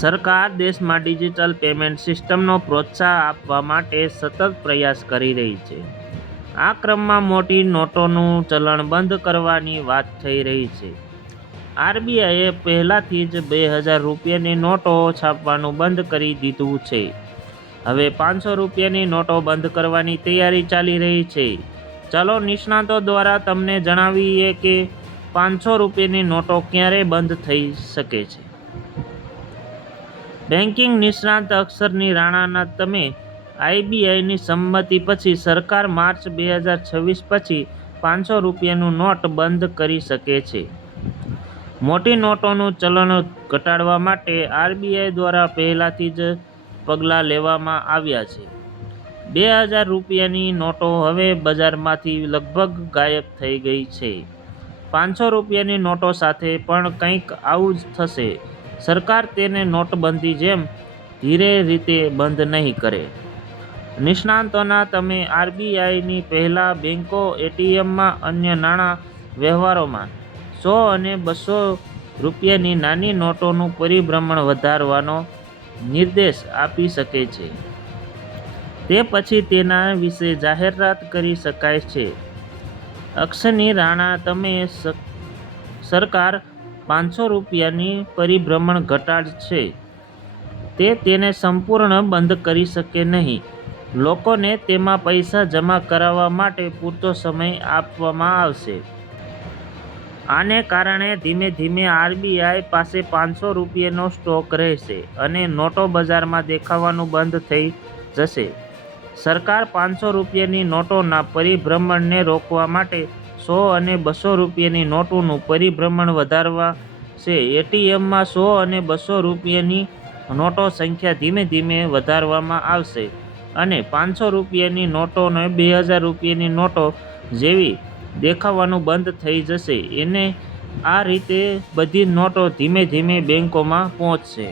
સરકાર દેશમાં digital payment સિસ્ટમનો પ્રોત્સાહન આપવા માટે સતત પ્રયાસ કરી રહી છે. આ ક્રમમાં મોટી નોટોનું ચલણ બંધ કરવાની વાત થઈ રહી છે. આરબીઆઈએ પહેલાથી જ 2000 રૂપિયાની નોટો છાપવાનું બંધ કરી દીધું છે. હવે 500 રૂપિયાની નોટો બંધ કરવાની તૈયારી ચાલી રહી છે. ચાલો નિષ્ણાતો દ્વારા તમને જણાવીએ કે 500 રૂપિયાની નોટો ક્યારે બંધ થઈ શકે છે. બેન્કિંગ નિષ્ણાત અક્ષરની રાણાના તમે આરબીઆઈની સંમતિ પછી સરકાર માર્ચ 2026 પછી 500 રૂપિયાનું નોટ બંધ કરી શકે છે. મોટી નોટોનું ચલણ ઘટાડવા માટે આરબીઆઈ દ્વારા પહેલાથી જ પગલાં લેવામાં આવ્યા છે. 2000 રૂપિયાની નોટો હવે બજારમાંથી લગભગ ગાયબ થઈ ગઈ છે. 500 રૂપિયાની નોટો સાથે પણ કંઈક આવું જ થશે. સરકાર તેને નોટબંધી જેમ ધીરે રીતે બંધ નહીં કરે. નિષ્ણાતોના તમે આરબીઆઈની પહેલા બેન્કો એટીએમમાં અન્ય નાણાં વ્યવહારોમાં 100 અને 200 રૂપિયાની નાની નોટોનું પરિભ્રમણ વધારવાનો નિર્દેશ આપી શકે છે. તે પછી તેના વિશે જાહેરાત કરી શકાય છે. અક્ષની રાણા તમે સરકાર 500 રૂપિયાની પરિભ્રમણ ઘટાડશે તે તેને સંપૂર્ણ બંધ કરી શકે નહીં. લોકોને તેમાં પૈસા જમા કરાવવા માટે પૂરતો સમય આપવામાં આવશે. આને કારણે ધીમે ધીમે આરબીઆઈ પાસે 500 રૂપિયાનો સ્ટોક રહેશે અને નોટો બજારમાં દેખાવાનું બંધ થઈ જશે. સરકાર 500 રૂપિયાની નોટોના પરિભ્રમણને રોકવા માટે 100 અને 200 રૂપિયાની નોટોનું પરિભ્રમણ વધારશે. એટીએમમાં 100 અને 200 રૂપિયાની નોટો સંખ્યા ધીમે ધીમે વધારવામાં આવશે અને 500 રૂપિયાની નોટોને 2000 રૂપિયાની નોટો જેવી દેખાવાનું બંધ થઈ જશે. આ રીતે બધી નોટો ધીમે ધીમે બેંકોમાં પહોંચશે.